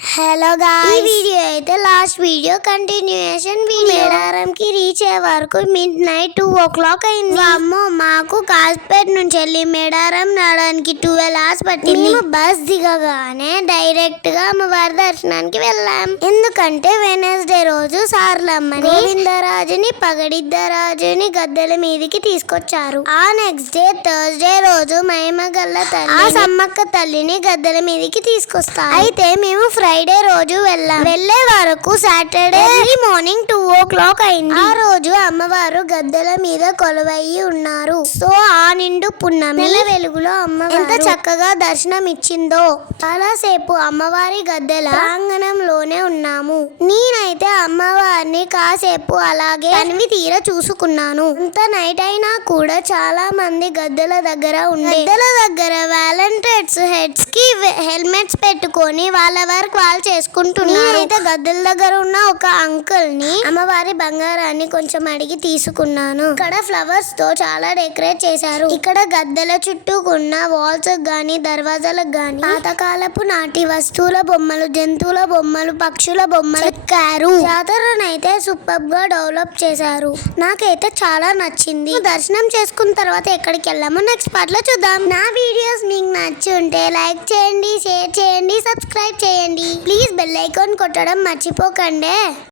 Hello guys, ఈ video అయితే last video continuation video. మేడారంకి రీచ్ అయ్యే వరకు మిడ్ నైట్ 2 o'clock అయింది. అమ్మో, మాకు కాజ్పేట్ నుంచి వెళ్ళి మేడారం రావడానికి 12 hours పట్టింది. మేము బస్ దిగగానే డైరెక్ట్ గా అమ్మవారి దర్శనానికి వెళ్ళాం. ఎందుకంటే వెనస్డే రోజు సార్లమ్మని గోవిందరాజుని పగడిద్దరాజుని గద్దెల మీదికి తీసుకొచ్చారు. ఆ నెక్స్ట్ డే థర్స్డే రోజు మహిమగల్ల తల్లి ఆ సమ్మక్క తల్లిని గద్దెల మీదికి తీసుకొస్తారు. అయితే మేము ఫ్రైడే రోజు వెళ్ళే వరకు సాటర్డే మార్నింగ్ 2 o'clock అయింది. ఆ రోజు అమ్మవారు గద్దెల మీద కొలువయ్యి ఉన్నారు. సో ఆ నిండు పున్నమి వెలుగులో అమ్మవారు ఎంత చక్కగా దర్శనం ఇచ్చిందో. చాలా సేపు అమ్మవారి గద్దెల ప్రాంగణంలోనే ఉన్నాము. నేనైతే అమ్మవారిని కాసేపు అలాగే తనివి తీర చూసుకున్నాను. అంత నైట్ అయినా కూడా చాలా మంది గద్దెల దగ్గర గద్దెల దగ్గర వాలంటీర్స్ హెడ్స్ కి హెల్మెట్స్ పెట్టుకొని వాళ్ళ వర్క్ వాళ్ళు చేసుకుంటున్నారు. అయితే గద్దెల దగ్గర ఉన్న ఒక అంకుల్ ని అమ్మవారి బంగారాన్ని కొంచెం అడిగి తీసుకున్నాను. ఇక్కడ ఫ్లవర్స్ తో చాలా డెకరేట్ చేశారు. ఇక్కడ గద్దెల చుట్టూ ఉన్న వాల్స్ గాని దర్వాజాలకు గాని పాతకాలపు నాటి వస్తువుల బొమ్మలు, జంతువుల బొమ్మలు, పక్షుల బొమ్మలు చెక్కారు. జాతరనైతే సూపర్ గా డెవలప్ చేశారు. నాకైతే చాలా నచ్చింది. దర్శనం చేసుకున్న తర్వాత ఎక్కడికి వెళ్ళామో నెక్స్ట్ పార్ట్ లో చూద్దాం. నా వీడియోస్ మీకు నచ్చి ఉంటే లైక్ చేయండి, షేర్ చేయండి, సబ్స్క్రైబ్ చేయండి. ప్లీజ్ బెల్ ఐకాన్ కొట్టడం మర్చిపోకండి.